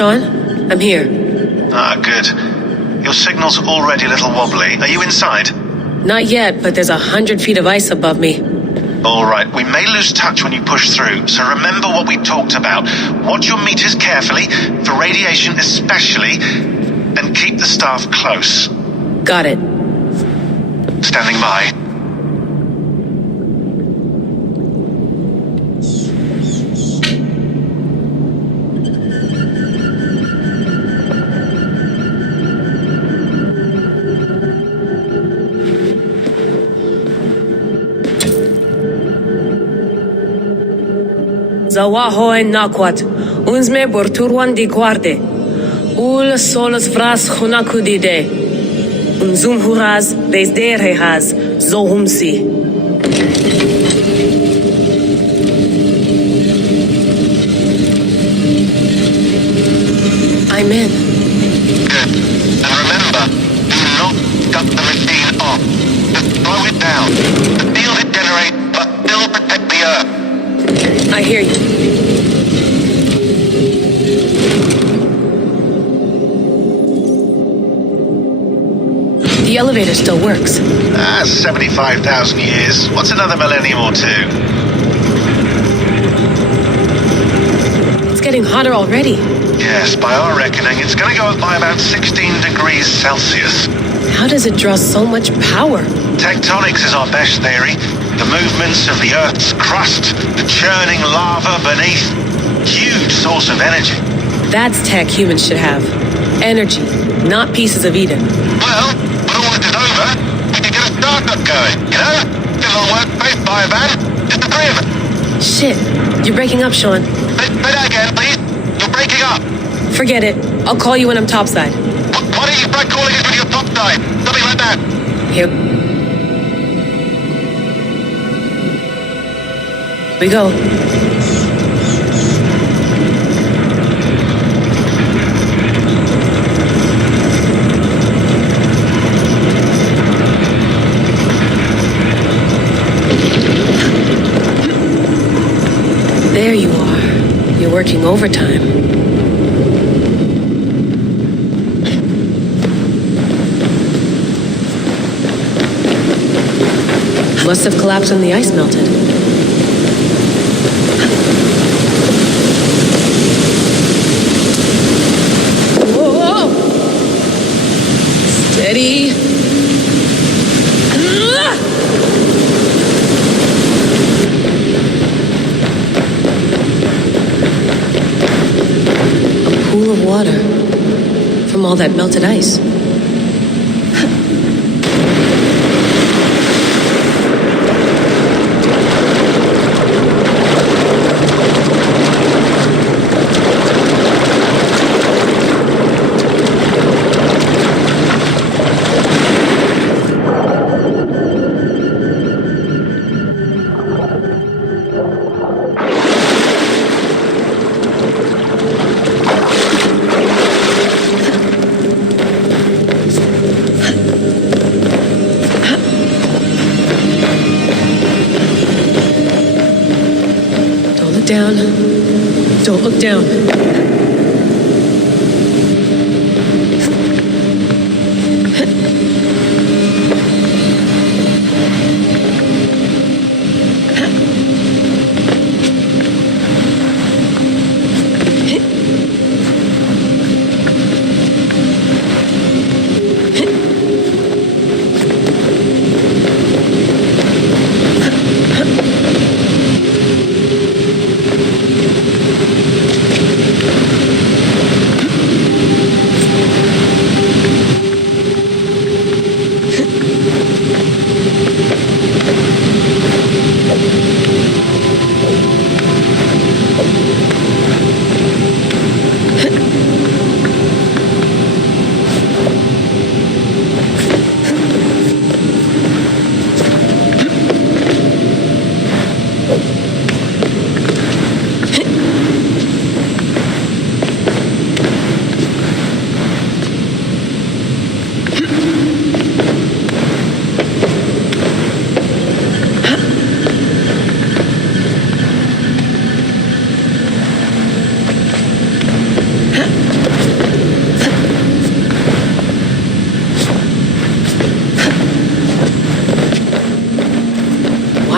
Sean, I'm here. Ah, good. Your signal's already a little wobbly. Are you inside? Not yet, but there's 100 feet of ice above me. All right, we may lose touch when you push through, so remember what we talked about. Watch your meters carefully, for radiation especially, and keep the staff close. Got it. Standing by. Zawaho en nakwat, unsme borturwan di guarde. Ul solos vras hunakudide. Unzum huraz, bezdere haz, zohumsi. I'm in. Good. And remember, do not cut the machine off. Just slow it down. The field it generates must still protect the Earth. I hear you. The elevator still works. 75,000 years. What's another millennium or two? It's getting hotter already. Yes, by our reckoning, it's going to go up by about 16 degrees Celsius. How does it draw so much power? Tectonics is our best theory. The movements of the Earth's crust, the churning lava beneath. Huge source of energy. That's tech humans should have. Energy, not pieces of Eden. Well, when all this is over, we can get a startup going, you know? Get a little workspace, buy a van, just the three of us. Shit, you're breaking up, Sean. Say that again, please. You're breaking up. Forget it. I'll call you when I'm topside. Why don't you try calling us when you're topside? Something like that. Here we go. There you are. You're working overtime. Must have collapsed when the ice melted. Whoa! Steady. A pool of water from all that melted ice. Down. Don't look down.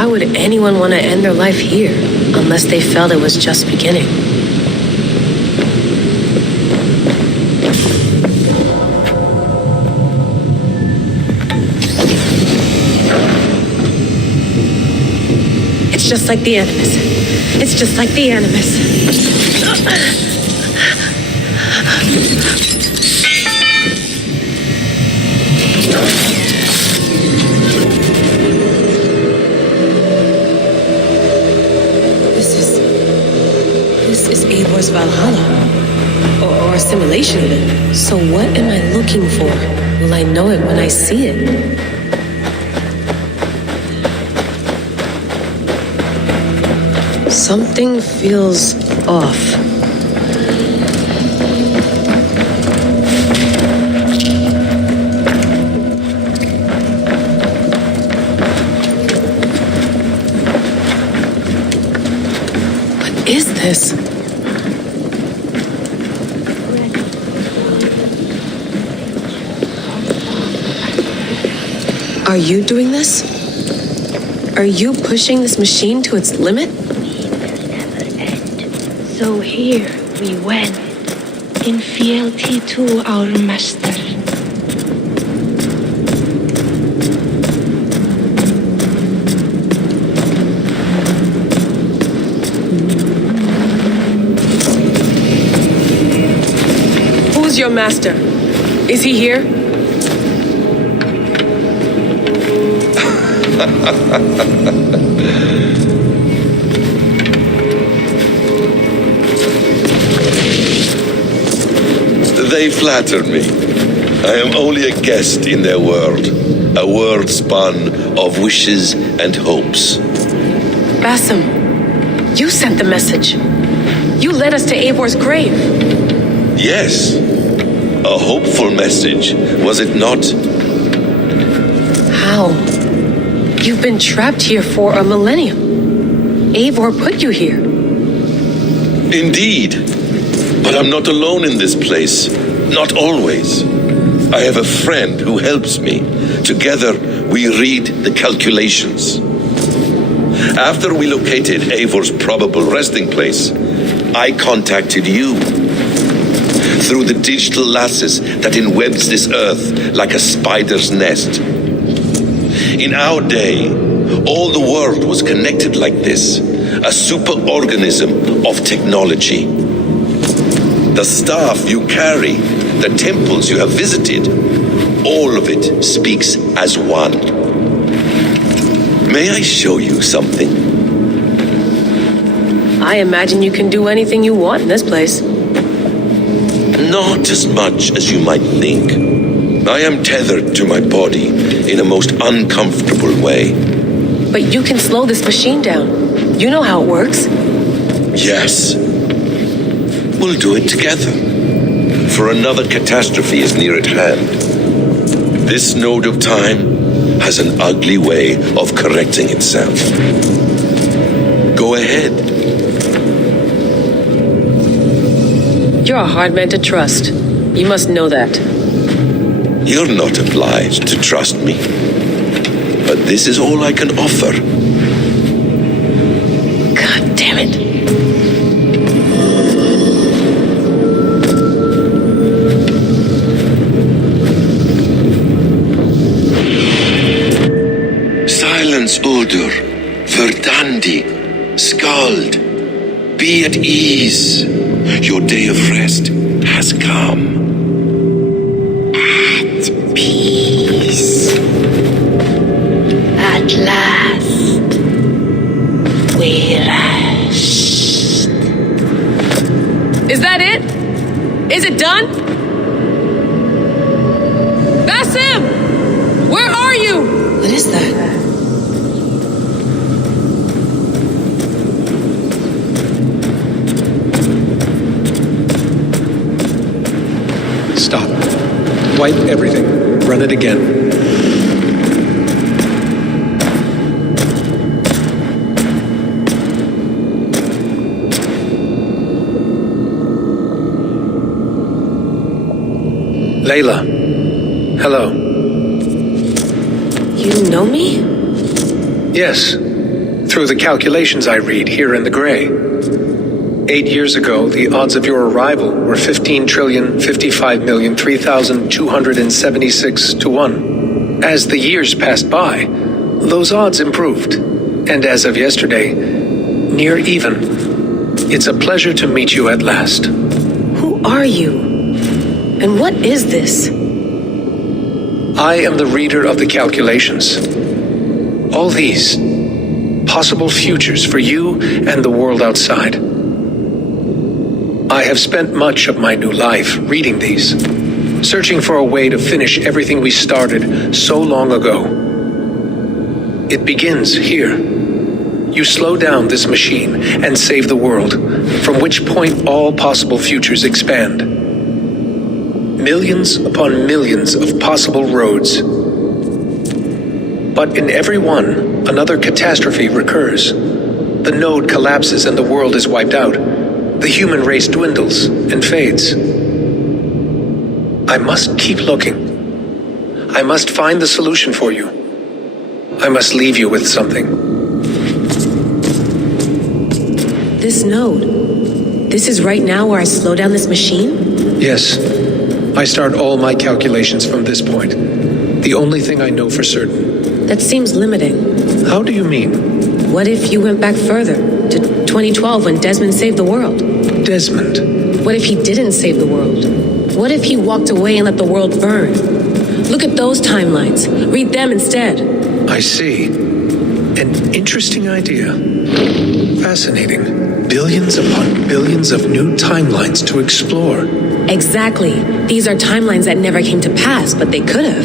Why would anyone want to end their life here, unless they felt it was just beginning? It's just like the Animus. It's just like the Animus. This is Eivor's Valhalla. Or a simulation of it. So what am I looking for? Will I know it when I see it? Something feels off. What is this? Are you doing this? Are you pushing this machine to its limit? So here we went, in fealty to our master. Who's your master? Is he here? They flatter me. I am only a guest in their world, a world spun of wishes and hopes. Basim, you sent the message. You led us to Eivor's grave. Yes, a hopeful message, was it not? How? You've been trapped here for a millennium. Eivor put you here. Indeed, but I'm not alone in this place. Not always. I have a friend who helps me. Together, we read the calculations. After we located Eivor's probable resting place, I contacted you. Through the digital lasses that enwebs this earth like a spider's nest. In our day, all the world was connected like this, a superorganism of technology. The staff you carry, the temples you have visited, all of it speaks as one. May I show you something? I imagine you can do anything you want in this place. Not as much as you might think. I am tethered to my body in a most uncomfortable way. But you can slow this machine down. You know how it works. Yes. We'll do it together. For another catastrophe is near at hand. This node of time has an ugly way of correcting itself. Go ahead. You're a hard man to trust. You must know that. You're not obliged to trust me. But this is all I can offer. God damn it. Silence, Udur. Verdandi. Skald. Be at ease. Your day of rest has come. At peace. At last, we rest. Is that it? Is it done? Basim! Where are you? What is that? Stop. Wipe everything. Run it again. Layla. Hello. You know me? Yes. through the calculations I read here in the gray. 8 years ago, the odds of your arrival were 15,055,003,276 to 1. As the years passed by, those odds improved, and as of yesterday, near even. It's a pleasure to meet you at last. Who are you? And what is this? I am the reader of the calculations. All these possible futures for you and the world outside. I have spent much of my new life reading these, searching for a way to finish everything we started so long ago. It begins here. You slow down this machine and save the world, from which point all possible futures expand. Millions upon millions of possible roads. But in every one, another catastrophe recurs. The node collapses and the world is wiped out. The human race dwindles and fades. I must keep looking. I must find the solution for you. I must leave you with something. This node. This is right now where I slow down this machine? Yes. I start all my calculations from this point. The only thing I know for certain. That seems limiting. How do you mean? What if you went back further, to 2012 when Desmond saved the world? Desmond? What if he didn't save the world? What if he walked away and let the world burn? Look at those timelines. Read them instead. I see. An interesting idea. Fascinating. Billions upon billions of new timelines to explore. Exactly. These are timelines that never came to pass, but they could have.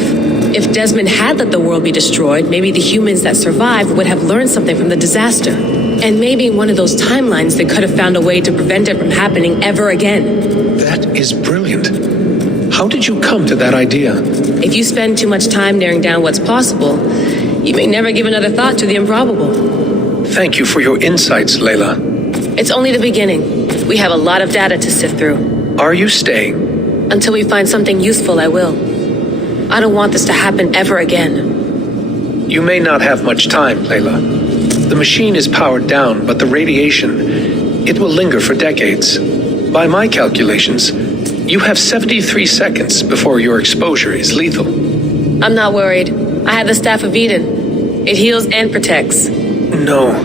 If Desmond had let the world be destroyed, maybe the humans that survived would have learned something from the disaster. And maybe in one of those timelines they could have found a way to prevent it from happening ever again. That is brilliant. How did you come to that idea? If you spend too much time narrowing down what's possible, you may never give another thought to the improbable. Thank you for your insights, Layla. It's only the beginning. We have a lot of data to sift through. Are you staying? Until we find something useful, I will. I don't want this to happen ever again. You may not have much time, Layla. The machine is powered down, but the radiation, it will linger for decades. By my calculations, you have 73 seconds before your exposure is lethal. I'm not worried. I have the Staff of Eden. It heals and protects. No,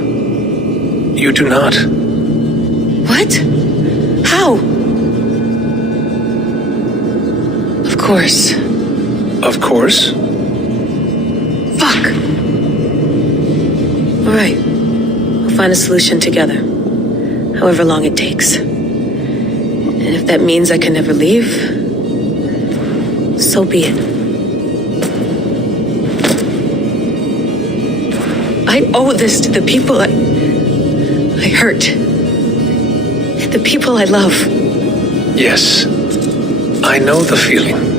you do not. What? How? Of course. Of course. Fuck. All right. We'll find a solution together. However long it takes. And if that means I can never leave, so be it. I owe this to the people I hurt. And the people I love. Yes. I know the feeling.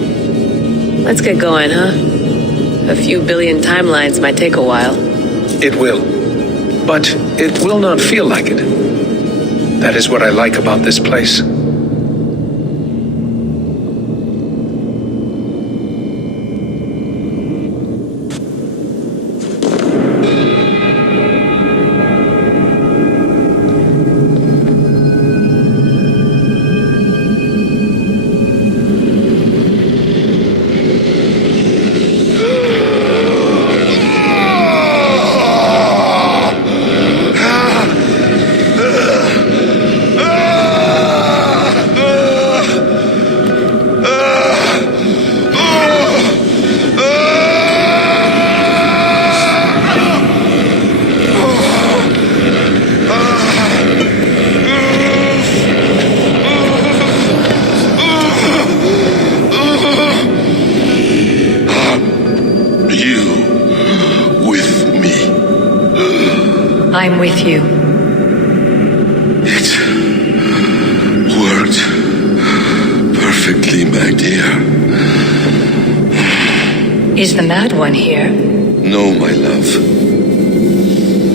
Let's get going, huh? A few billion timelines might take a while. It will. But it will not feel like it. That is what I like about this place. I'm with you. It worked perfectly, my dear. Is the mad one here? No, my love.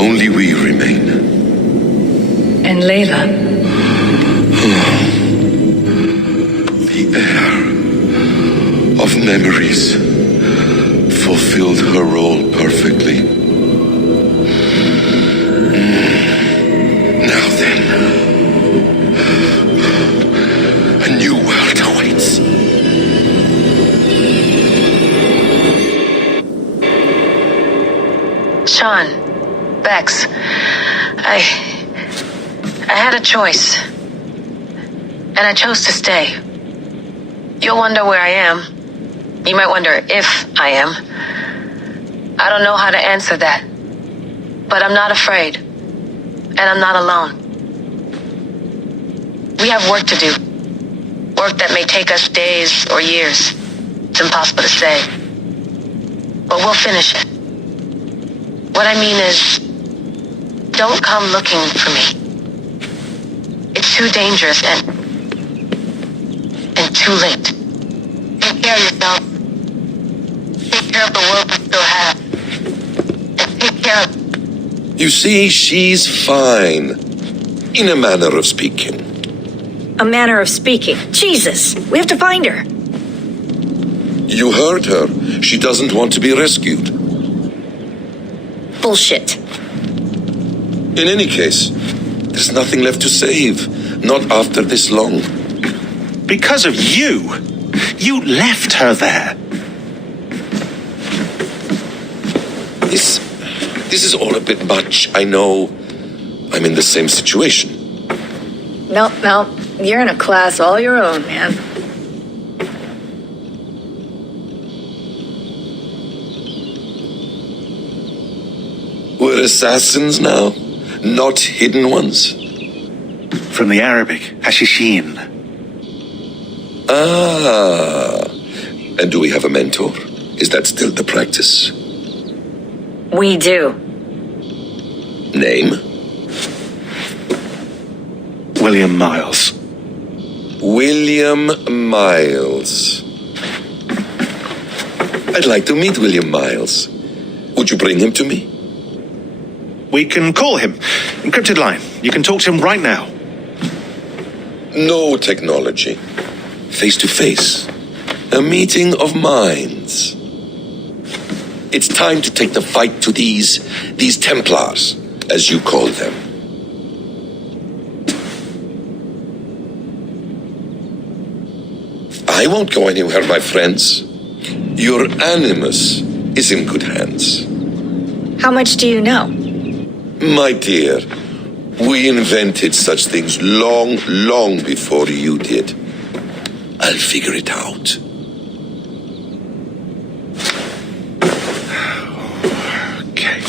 Only we remain. And Layla? The air of memories fulfilled her role perfectly. I had a choice. And I chose to stay. You'll wonder where I am. You might wonder if I am. I don't know how to answer that. But I'm not afraid. And I'm not alone. We have work to do. Work that may take us days or years. It's impossible to say. But we'll finish it. What I mean is, don't come looking for me. It's too dangerous and too late. Take care of yourself. Take care of the world we still have. And take care of... You see, she's fine. In a manner of speaking. A manner of speaking. Jesus, we have to find her. You heard her. She doesn't want to be rescued. Bullshit. In any case, there's nothing left to save. Not after this long. Because of you. You left her there. This is all a bit much. I know. I'm in the same situation. No, you're in a class all your own, man. We're assassins now, not hidden ones. From the Arabic, Hashishin. Ah. And do we have a mentor? Is that still the practice? We do. Name? William Miles. William Miles. I'd like to meet William Miles. Would you bring him to me? We can call him. Encrypted line. You can talk to him right now. No technology. Face to face. A meeting of minds. It's time to take the fight to these Templars, as you call them. I won't go anywhere, my friends. Your animus is in good hands. How much do you know? My dear, we invented such things long before you did. I'll figure it out. Okay.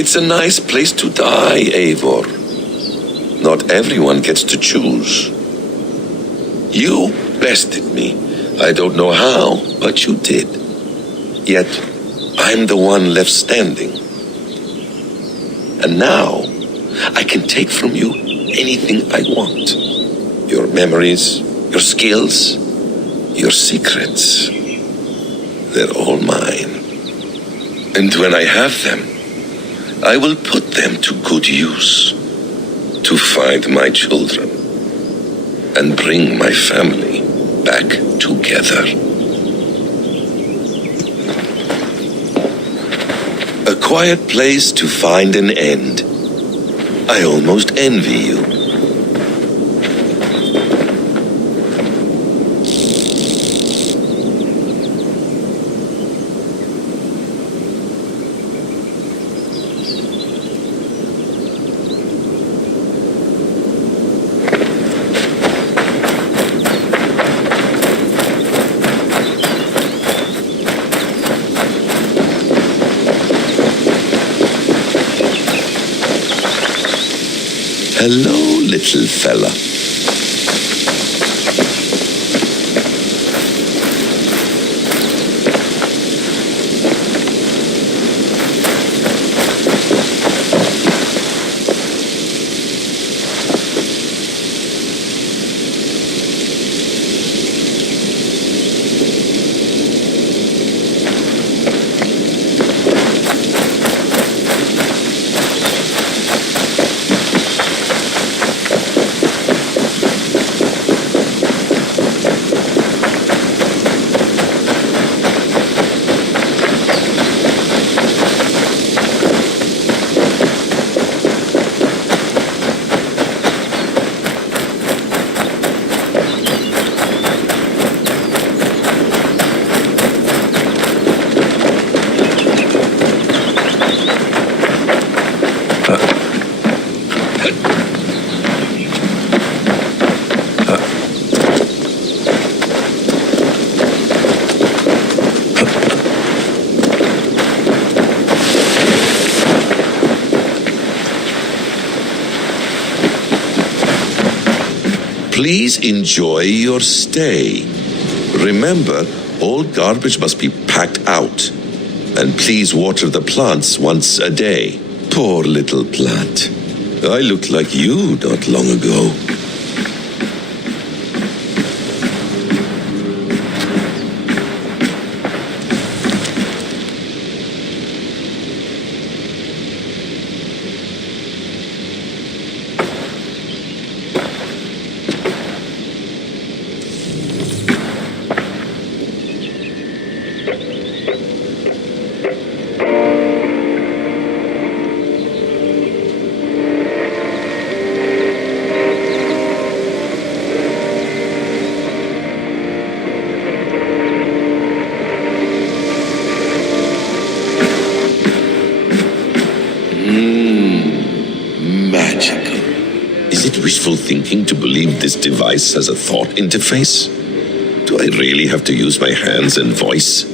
It's a nice place to die, Eivor. Not everyone gets to choose. You bested me. I don't know how, but you did. Yet, I'm the one left standing. And now, I can take from you anything I want. Your memories, your skills, your secrets. They're all mine. And when I have them, I will put them to good use to find my children and bring my family back together. A quiet place to find an end. I almost envy you. Hello, little fella. Please enjoy your stay. Remember, all garbage must be packed out. And please water the plants once a day. Poor little plant. I looked like you not long ago. Wishful thinking to believe this device has a thought interface? Do I really have to use my hands and voice?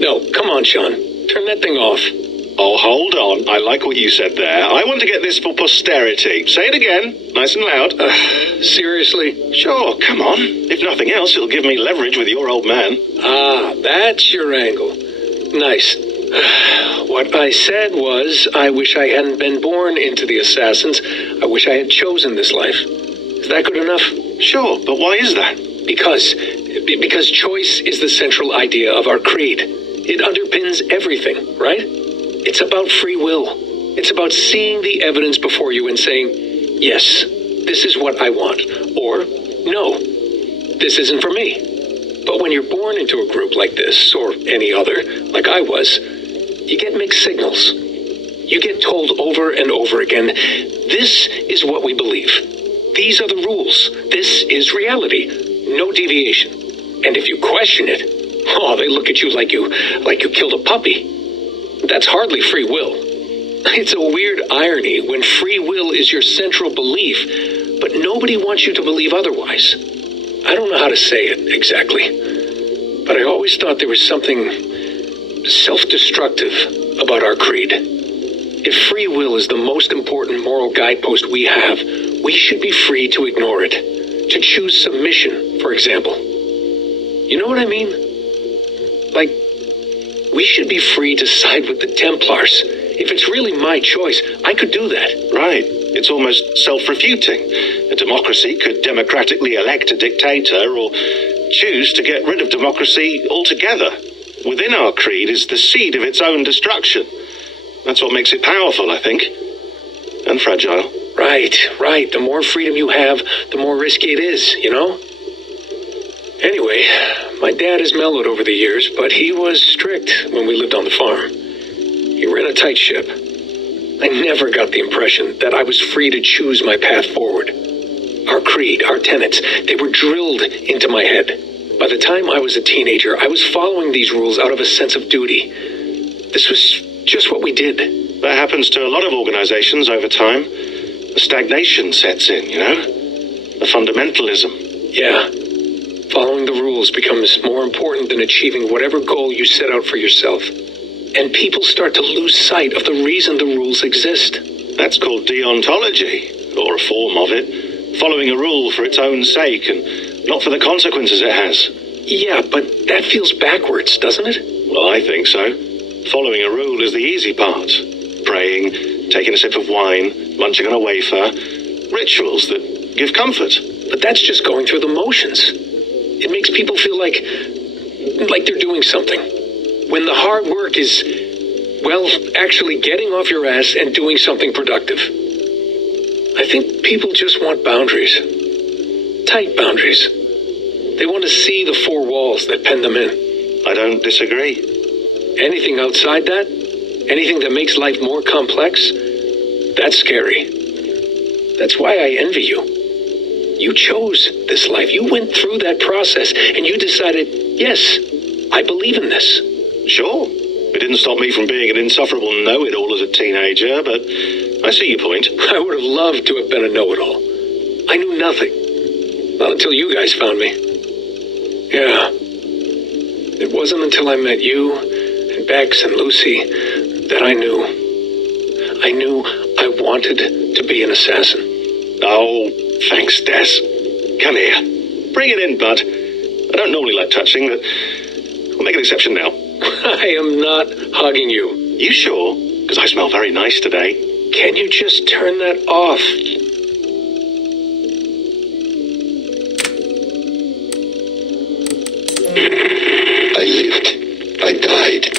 No, come on, Sean. Turn that thing off. Oh, hold on. I like what you said there. I want to get this for posterity. Say it again, nice and loud. Seriously? Sure, come on. If nothing else, it'll give me leverage with your old man. Ah, that's your angle. Nice. What I said was, I wish I hadn't been born into the Assassins. I wish I had chosen this life. Is that good enough? Sure, but why is that? Because choice is the central idea of our creed. It underpins everything, right? It's about free will. It's about seeing the evidence before you and saying, yes, this is what I want, or no, this isn't for me. But when you're born into a group like this, or any other, like I was, you get mixed signals. You get told over and over again, this is what we believe. These are the rules. This is reality. No deviation. And if you question it, oh, they look at you like you killed a puppy. That's hardly free will. It's a weird irony when free will is your central belief, but nobody wants you to believe otherwise. I don't know how to say it exactly, but I always thought there was something self-destructive about our creed. If free will is the most important moral guidepost we have, we should be free to ignore it. To choose submission, for example. You know what I mean? Like, we should be free to side with the Templars. If it's really my choice, I could do that. Right. It's almost self-refuting. A democracy could democratically elect a dictator or choose to get rid of democracy altogether. Within our creed is the seed of its own destruction. That's what makes it powerful, I think. And fragile. Right. The more freedom you have, the more risky it is, you know? Anyway, my dad has mellowed over the years, but he was strict when we lived on the farm. He ran a tight ship. I never got the impression that I was free to choose my path forward. Our creed, our tenets, they were drilled into my head. By the time I was a teenager, I was following these rules out of a sense of duty. This was just what we did. That happens to a lot of organizations over time. The stagnation sets in, you know? The fundamentalism. Yeah. Following the rules becomes more important than achieving whatever goal you set out for yourself. And people start to lose sight of the reason the rules exist. That's called deontology, or a form of it. Following a rule for its own sake and not for the consequences it has. Yeah, but that feels backwards, doesn't it? Well, I think so. Following a rule is the easy part. Praying, taking a sip of wine, munching on a wafer. Rituals that give comfort. But that's just going through the motions. It makes people feel like they're doing something. When the hard work is, well, actually getting off your ass and doing something productive. I think people just want boundaries. Tight boundaries. They want to see the four walls that pen them in. I don't disagree. Anything outside that, anything that makes life more complex, that's scary. That's why I envy you. You chose this life. You went through that process and you decided, yes, I believe in this. Sure. It didn't stop me from being an insufferable know-it-all as a teenager, but I see your point. I would have loved to have been a know-it-all. I knew nothing. Not until you guys found me. Yeah. It wasn't until I met you and Bex and Lucy that I knew. I knew I wanted to be an assassin. Oh, thanks, Des. Come here. Bring it in, bud. I don't normally like touching, but we'll make an exception now. I am not hugging you. You sure? Because I smell very nice today. Can you just turn that off? I lived. I died.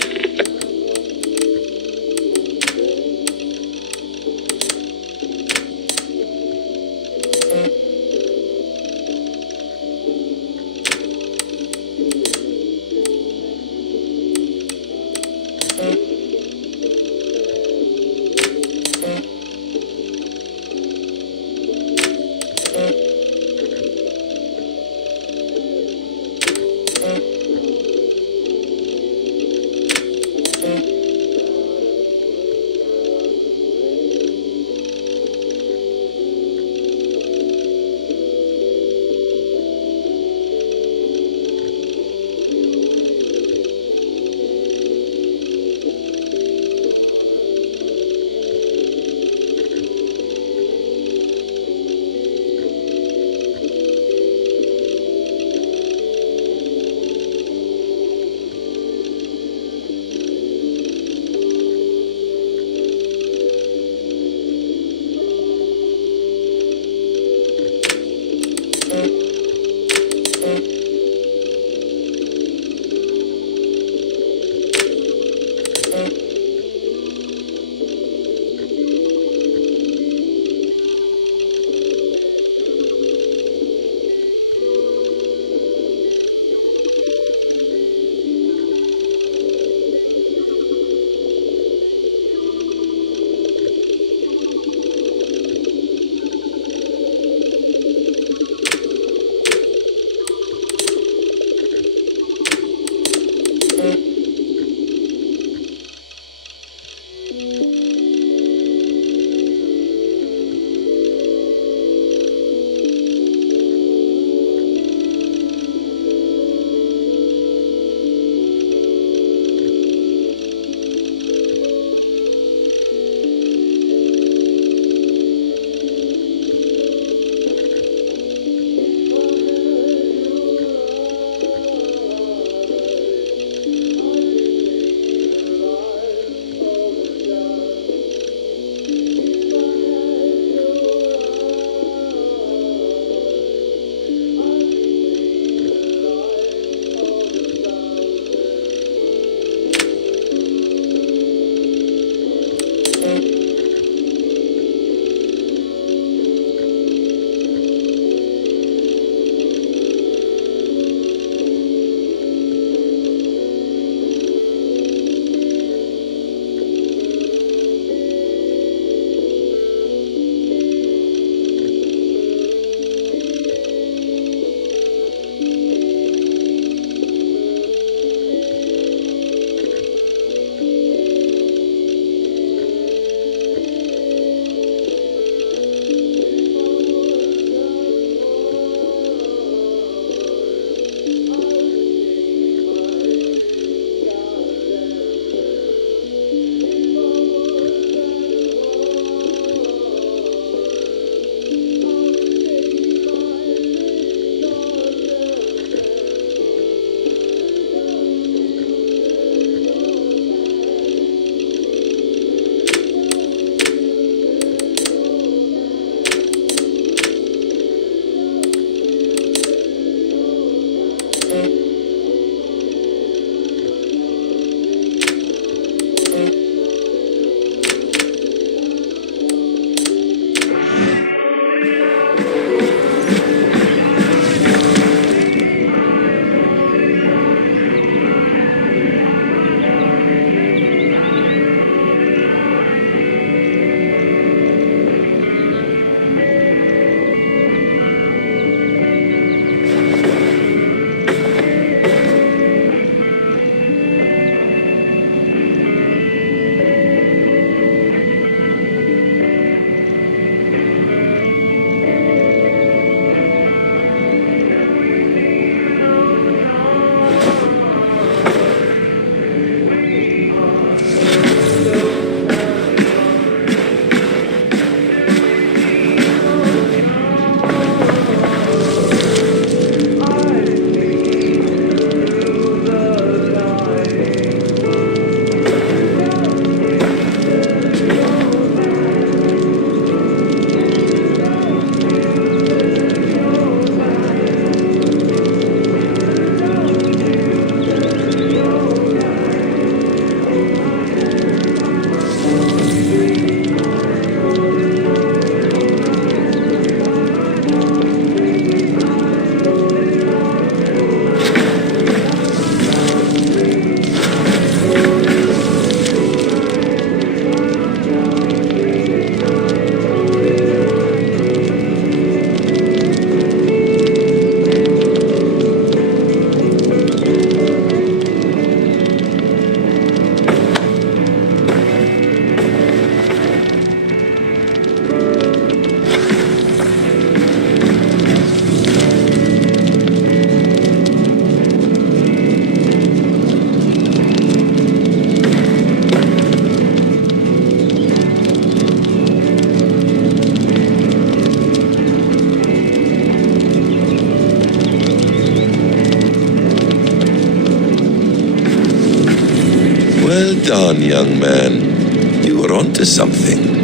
Well done, young man. You were onto something.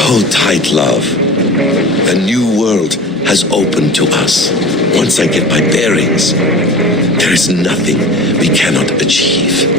Hold tight, love. A new world has opened to us. Once I get my bearings, there is nothing we cannot achieve.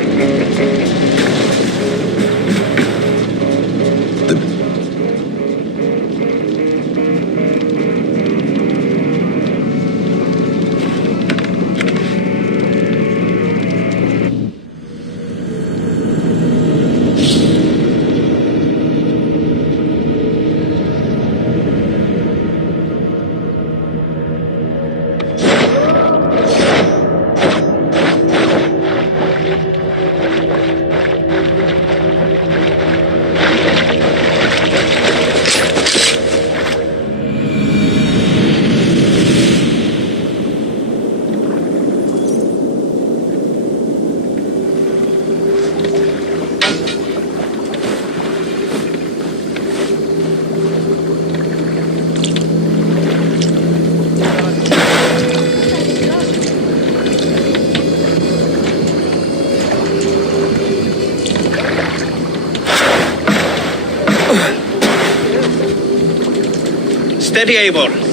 Steady, Eivor.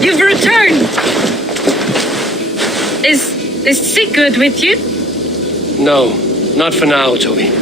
You've returned! Is Sigurd with you? No, not for now, Toby.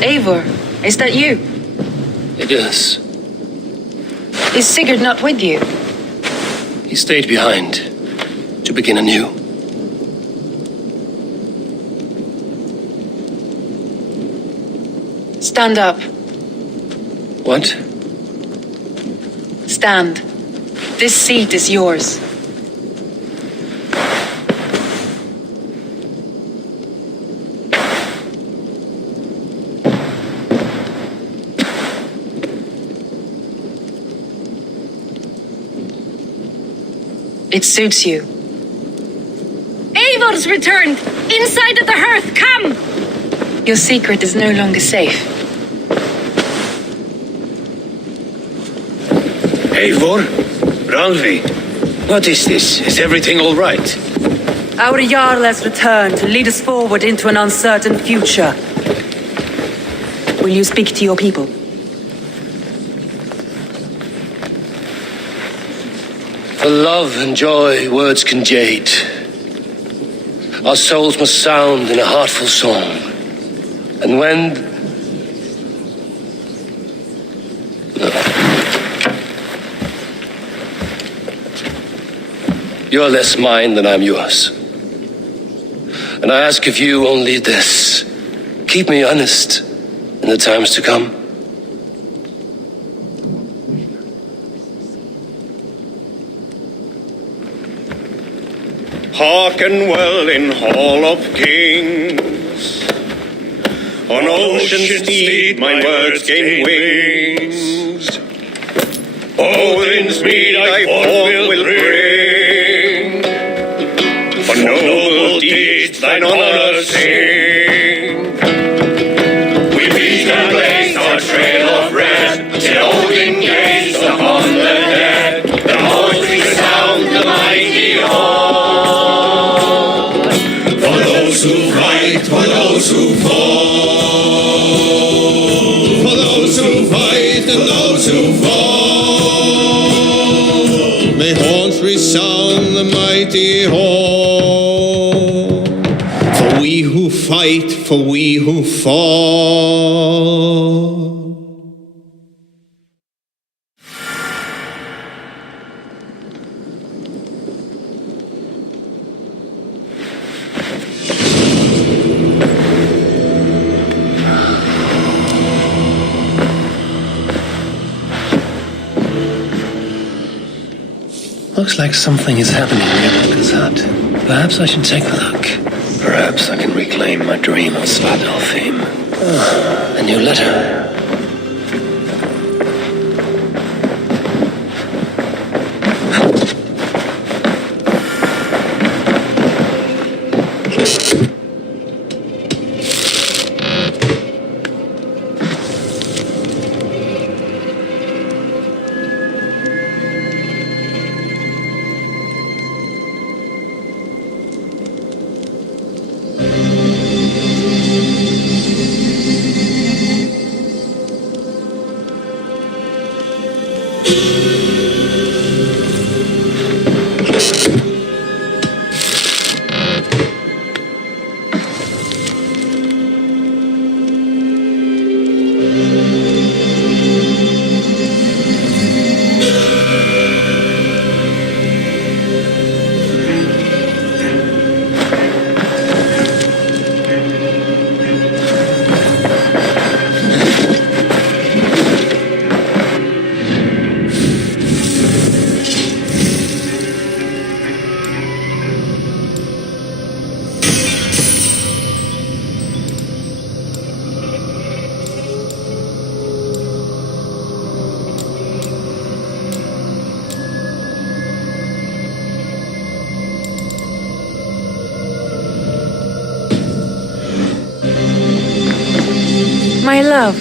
Eivor, is that you? It is. Is Sigurd not with you? He stayed behind to begin anew. Stand up. What? Stand. This seat is yours. It suits you. Eivor's returned! Inside of the hearth, come! Your secret is no longer safe. Eivor? Ralvi? What is this? Is everything all right? Our Jarl has returned to lead us forward into an uncertain future. Will you speak to your people? For love and joy, words can jade. Our souls must sound in a heartful song. And when... You're less mine than I'm yours. And I ask of you only this. Keep me honest in the times to come. Hearken well in Hall of Kings. On ocean steed my words gain wings. Odin's mead I forth will bring. For noble deeds thine honor sing. We beat and blaze our trail of red, till Odin gazed upon the dead. The voice resound the mighty hall. For those who fight, for those who fall. For those who fight and those who fall. May horns resound the mighty hall. For we who fight, for we who fall. Looks like something is happening near Lucas hut. Perhaps I should take a look. Perhaps I can reclaim my dream of Svadil fame. A new letter. My love,